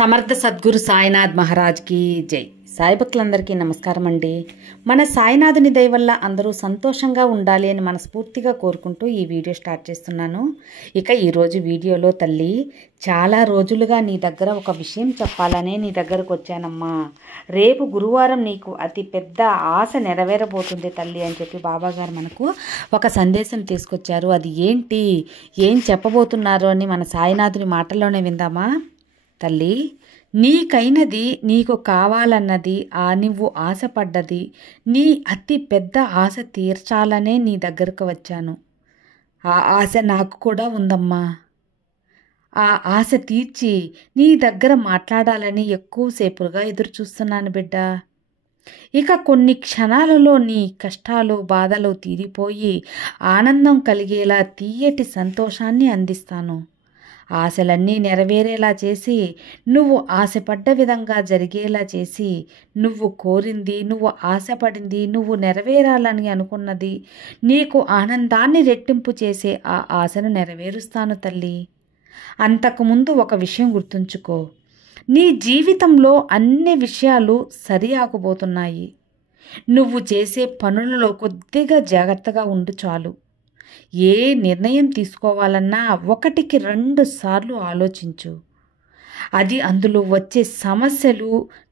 సమర్థ సద్గురు సాయినాథ్ మహారాజ్కి జై. సాయి భక్తులందరికీ నమస్కారం అండి. మన సాయినాథుని దయ వల్ల అందరూ సంతోషంగా ఉండాలి అని మనస్ఫూర్తిగా కోరుకుంటూ ఈ వీడియో స్టార్ట్ చేస్తున్నాను. ఇక ఈరోజు వీడియోలో తల్లి, చాలా రోజులుగా నీ దగ్గర ఒక విషయం చెప్పాలనే నీ దగ్గరకు వచ్చానమ్మా. రేపు గురువారం నీకు అతి పెద్ద ఆశ నెరవేరబోతుంది తల్లి అని చెప్పి బాబాగారు మనకు ఒక సందేశం తీసుకొచ్చారు. అది ఏంటి, ఏం చెప్పబోతున్నారు అని మన సాయినాథుని మాటల్లోనే విందామా. తల్లి, నీకైనది, నీకు కావాలన్నది, నువ్వు ఆశపడ్డది, నీ అతి పెద్ద ఆశ తీర్చాలనే నీ దగ్గరకు వచ్చాను. ఆ ఆశ నాకు కూడా ఉందమ్మా. ఆ ఆశ తీర్చి నీ దగ్గర మాట్లాడాలని ఎక్కువసేపుగా ఎదురు చూస్తున్నాను బిడ్డ. ఇక కొన్ని క్షణాలలో నీ కష్టాలు బాధలు తీరిపోయి ఆనందం కలిగేలా తీయటి సంతోషాన్ని అందిస్తాను. ఆశలన్నీ నెరవేరేలా చేసి, నువ్వు ఆశపడ్డ విధంగా జరిగేలా చేసి, నువ్వు కోరింది, నువ్వు ఆశపడింది, నువ్వు నెరవేరాలని అనుకున్నది, నీకు ఆనందాన్ని రెట్టింపు చేసే ఆ ఆశను నెరవేరుస్తాను తల్లి. అంతకుముందు ఒక విషయం గుర్తుంచుకో, నీ జీవితంలో అన్ని విషయాలు సరి ఆగబోతున్నాయి. నువ్వు చేసే పనులలో కొద్దిగా జాగ్రత్తగా ఉండు చాలు. ఏ నిర్ణయం తీసుకోవాలన్నా 1కి 2 సార్లు ఆలోచించు. అది అందులో వచ్చే సమస్యలు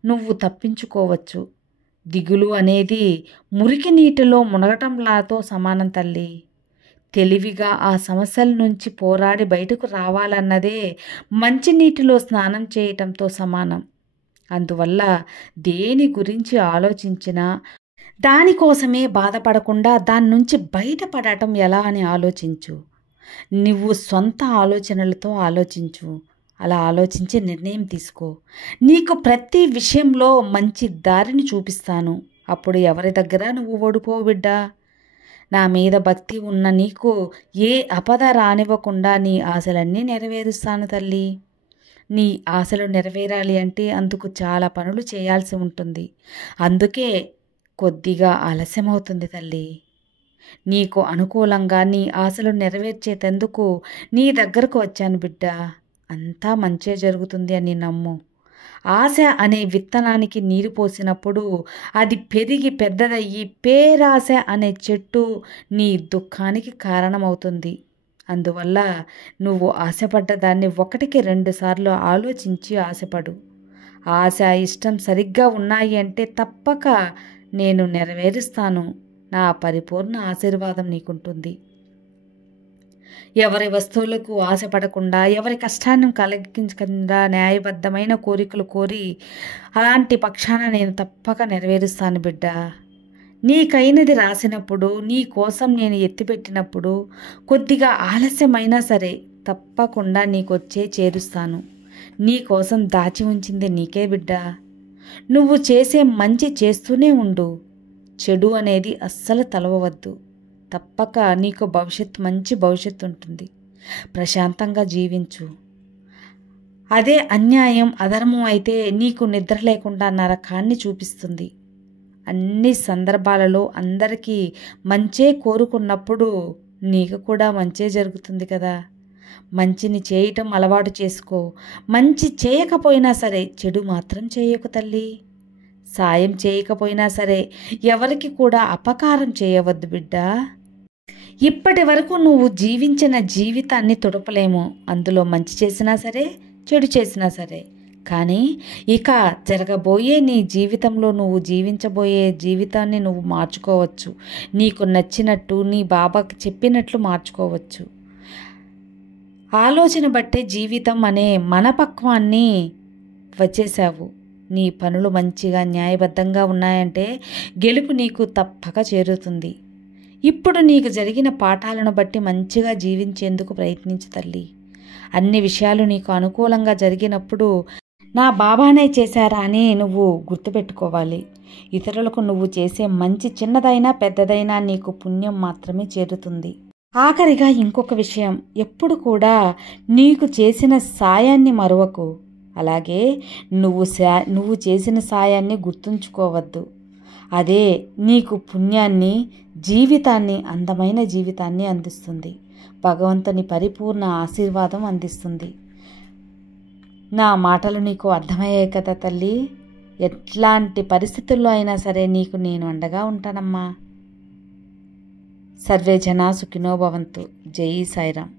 నువ్వు తప్పించుకోవచ్చు. దిగులు అనేది మురికి నీటిలో మునగటంలాతో సమానం తల్లి. తెలివిగా ఆ సమస్యల నుంచి పోరాడి బయటకు రావాలన్నదే మంచినీటిలో స్నానం చేయటంతో సమానం. అందువల్ల దేని గురించి ఆలోచించినా దానికోసమే బాధపడకుండా దాని నుంచి బయటపడటం ఎలా అని ఆలోచించు. నువ్వు సొంత ఆలోచనలతో ఆలోచించు. అలా ఆలోచించి నిర్ణయం తీసుకో. నీకు ప్రతి విషయంలో మంచి దారిని చూపిస్తాను. అప్పుడు ఎవరి దగ్గర నువ్వు ఓడిపోవు బిడ్డా. నా మీద భక్తి ఉన్న నీకు ఏ ఆపద రానివ్వకుండా నీ ఆశలన్నీ నెరవేరుస్తాను తల్లి. నీ ఆశలు నెరవేరాలి అంటే అందుకు చాలా పనులు చేయాల్సి ఉంటుంది. అందుకే కొద్దిగా ఆలస్యమవుతుంది తల్లి. నీకు అనుకూలంగా నీ ఆశలు నెరవేర్చేందుకు నీ దగ్గరకు వచ్చాను బిడ్డ. అంతా మంచే జరుగుతుంది అని నమ్ము. ఆశ అనే విత్తనానికి నీరు పోసినప్పుడు అది పెరిగి పెద్దదయ్యి పేరాశ అనే చెట్టు నీ దుఃఖానికి కారణమవుతుంది. అందువల్ల నువ్వు ఆశపడ్డ దాన్ని 1కి 2 సార్లు ఆలోచించి ఆశపడు. ఆశ ఇష్టం సరిగ్గా ఉన్నాయి అంటే తప్పక నేను నెరవేరుస్తాను. నా పరిపూర్ణ ఆశీర్వాదం నీకుంటుంది. ఎవరి వస్తువులకు ఆశపడకుండా, ఎవరి కష్టాన్ని కలిగించకుండా న్యాయబద్ధమైన కోరికలు కోరి అలాంటి పక్షాన నేను తప్పక నెరవేరుస్తాను బిడ్డ. నీకైనది రాసినప్పుడు, నీ కోసం నేను ఎత్తిపెట్టినప్పుడు కొద్దిగా ఆలస్యమైనా సరే తప్పకుండా నీకొచ్చే చేరుస్తాను. నీ కోసం దాచి ఉంచింది నీకే బిడ్డ. నువ్వు చేసే మంచి చేస్తూనే ఉండు. చెడు అనేది అస్సలు తలవవద్దు. తప్పక నీకు మంచి భవిష్యత్తు ఉంటుంది. ప్రశాంతంగా జీవించు. అదే అన్యాయం, అధర్మం అయితే నీకు నిద్ర లేకుండా నరకాన్ని చూపిస్తుంది. అన్ని సందర్భాలలో అందరికీ మంచే కోరుకున్నప్పుడు నీకు కూడా మంచే జరుగుతుంది కదా. మంచిని చేయటం అలవాటు చేసుకో. మంచి చేయకపోయినా సరే చెడు మాత్రం చేయకు తల్లి. సాయం చేయకపోయినా సరే ఎవరికి కూడా అపకారం చేయవద్దు బిడ్డ. ఇప్పటి వరకు నువ్వు జీవించిన జీవితాన్ని తుడపలేము. అందులో మంచి చేసినా సరే చెడు చేసినా సరే. కానీ ఇక జరగబోయే నీ జీవితంలో నువ్వు జీవించబోయే జీవితాన్ని నువ్వు మార్చుకోవచ్చు. నీకు నచ్చినట్టు నీ బాబాకి చెప్పినట్లు మార్చుకోవచ్చు. ఆలోచన బట్టే జీవితం అనే మనపక్వాన్ని వచ్చేసావు. నీ పనులు మంచిగా న్యాయబద్ధంగా ఉన్నాయంటే గెలుపు నీకు తప్పక చేరుతుంది. ఇప్పుడు నీకు జరిగిన పాఠాలను బట్టి మంచిగా జీవించేందుకు ప్రయత్నించు తల్లి. అన్ని విషయాలు నీకు అనుకూలంగా జరిగినప్పుడు నా బాబానే చేశారా అని నువ్వు గుర్తుపెట్టుకోవాలి. ఇతరులకు నువ్వు చేసే మంచి చిన్నదైనా పెద్దదైనా నీకు పుణ్యం మాత్రమే చేరుతుంది. ఆఖరిగా ఇంకొక విషయం, ఎప్పుడు కూడా నీకు చేసిన సాయాన్ని మరువకు. అలాగే నువ్వు చేసిన సాయాన్ని గుర్తుంచుకోవద్దు. అదే నీకు పుణ్యాన్ని, జీవితాన్ని, అందమైన జీవితాన్ని అందిస్తుంది. భగవంతుని పరిపూర్ణ ఆశీర్వాదం అందిస్తుంది. నా మాటలు నీకు అర్థమయ్యాయి కదా తల్లి. ఎట్లాంటి పరిస్థితుల్లో అయినా సరే నీకు నేను అండగా ఉంటానమ్మా. సర్వే జనా సుఖినో భవంతు. జై సాయిరాం.